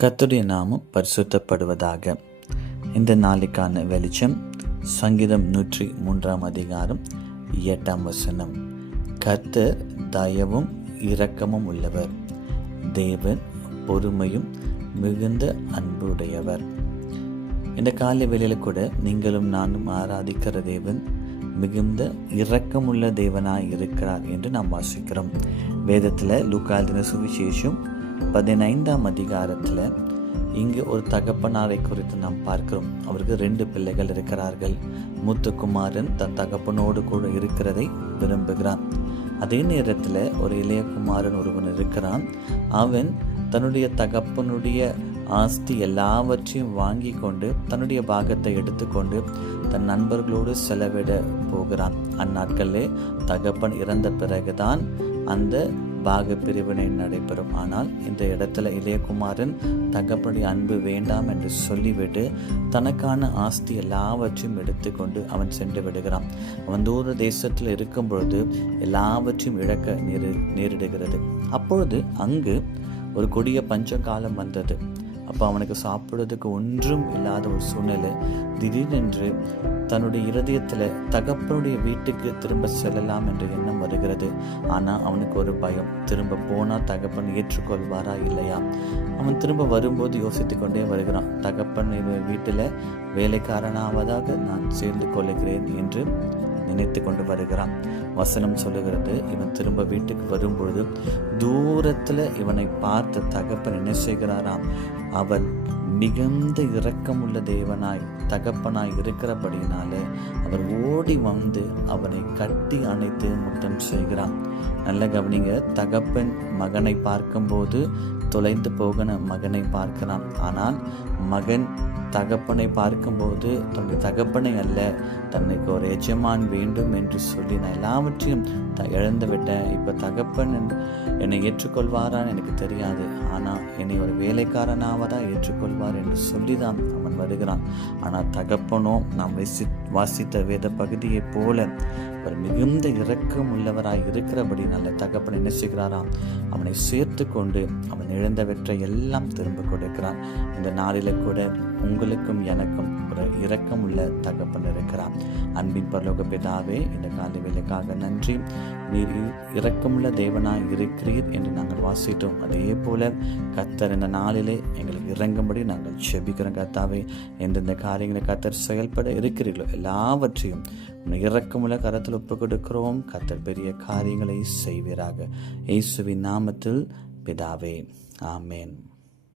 கர்த்தருடைய நாமம் பரிசுத்தப்படுவதாக. இந்த நாளுக்கான வெளிச்சம் சங்கீதம் 103 அதிகாரம் 8 கர்த்தர் தயவும் இரக்கமும் உள்ளவர், தேவன் பொறுமையும் மிகுந்த அன்பு உடையவர். இந்த காலை வேளையில கூட நீங்களும் நானும் ஆராதிக்கிற தேவன் மிகுந்த இரக்கமுள்ள தேவனாய் இருக்கிறார் என்று நாம் வாசிக்கிறோம். வேதத்தில் லூக்கா எழுதின சுவிசேஷம் 15 அதிகாரத்தில் இங்கு ஒரு தகப்பனாரை குறித்து நாம் பார்க்கிறோம். அவருக்கு 2 பிள்ளைகள் இருக்கிறார்கள். மூத்த குமாரன் தன் தகப்பனோடு கூட இருக்கிறதை விரும்புகிறான். அதே நேரத்தில் ஒரு இளைய குமாரன் ஒருவன் இருக்கிறான். அவன் தன்னுடைய தகப்பனுடைய ஆஸ்தி எல்லாவற்றையும் வாங்கி கொண்டு தன்னுடைய பாகத்தை எடுத்துக்கொண்டு தன் நண்பர்களோடு செலவிட போகிறான். அந்நாட்களிலே தகப்பன் இறந்த பிறகுதான் அந்த பாக பிரிவினை நடைபெறும். ஆனால் இந்த இடத்துல இளையகுமாரன் தகப்பனுடைய அன்பு வேண்டாம் என்று சொல்லிவிட்டு தனக்கான ஆஸ்தி எல்லாவற்றையும் எடுத்துக்கொண்டு அவன் சென்று விடுகிறான். அவன் தூர தேசத்தில் இருக்கும் பொழுது எல்லாவற்றையும் இழக்க நேரிடுகிறது. அப்பொழுது அங்கு ஒரு கொடிய பஞ்ச காலம் வந்தது. அப்போ அவனுக்கு சாப்பிடுவதற்கு ஒன்றும் இல்லாத ஒரு சூழ்நிலை. திடீரென்று தன்னுடைய இருதயத்தில் தகப்பனுடைய வீட்டுக்கு திரும்ப செல்லலாம் என்ற எண்ணம் வருகிறது. ஆனால் அவனுக்கு ஒரு பயம், திரும்ப போனால் தகப்பன் ஏற்றுக்கொள்வாரா இல்லையா. அவன் திரும்ப வரும்போது யோசித்து கொண்டே வருகிறான். தகப்பன் வீட்டில் வேலைக்காரனாவதாக நான் சேர்ந்து கொள்ளுகிறேன் என்று நினைத்து கொண்டு வருகிறான். வசனம் சொல்லுகிறது, இவன் திரும்ப வீட்டுக்கு வரும்பொழுது தூரத்தில் இவனை பார்த்த தகப்பன் என்ன செய்கிறாராம், அவன் மிகுந்த இரக்கமுள்ள தேவனாய் தகப்பனாய் இருக்கிறபடினாலே அவர் ஓடி வந்து அவனை கட்டி அணைத்து முத்தம் செய்கிறான். நல்ல கவனிங்க, தகப்பன் மகனை பார்க்கும்போது தொலைந்து போகிற மகனை பார்க்கிறான். ஆனால் மகன் தகப்பனை பார்க்கும்போது தன்னுடைய தகப்பனை அல்ல, தன்னைக்கு ஒரு எஜமான் வேண்டும் என்று சொல்லி நான் எல்லாவற்றையும் இழந்து விட்டேன். இப்போ தகப்பன் என்னை ஏற்றுக்கொள்வாரான்னு எனக்கு தெரியாது, ஆனால் என்னை ஒரு வேலைக்காரனாவதா ஏற்றுக்கொள்வார் என்று சொல்லி தான் அவன் வருகிறான். ஆனால் தகப்பனோ நாம் வாசித்த வேத பகுதியை போல அவர் மிகுந்த இரக்கம் உள்ளவராய் இருக்கிறபடி நல்ல தகப்பன் என்ன செய்கிறாராம், அவனை சேர்த்து கொண்டு அவன் இழந்தவற்றை எல்லாம் திரும்ப கொடுக்கிறான். இந்த நாளில கூட உங்களுக்கும் எனக்கும் ஒரு இரக்கம் உள்ள தகப்பன் இருக்கிறான். அன்பின் பரலோக பிதாவே, இந்த காலை வேலைக்காக நன்றி. நீர் இரக்கமுள்ள தேவனாய் இருக்கிறீர் என்று நாங்கள் வாசித்தோம். அதே போல கர்த்தர் இந்த நாளிலே எங்களுக்கு இறங்கும்படி நாங்கள் செபிக்கிறோம். கர்த்தாவே, எந்தெந்த காரியங்களை கர்த்தர் செயல்பட இருக்கிறீர்களோ எல்லாவற்றையும் இரக்கமுள்ள கரத்தில் ஒப்புக் கொடுக்கிறோம். கர்த்தர் பெரிய காரியங்களை செய்வீராக. இயேசுவின் நாமத்தில் பிதாவே, ஆமேன்.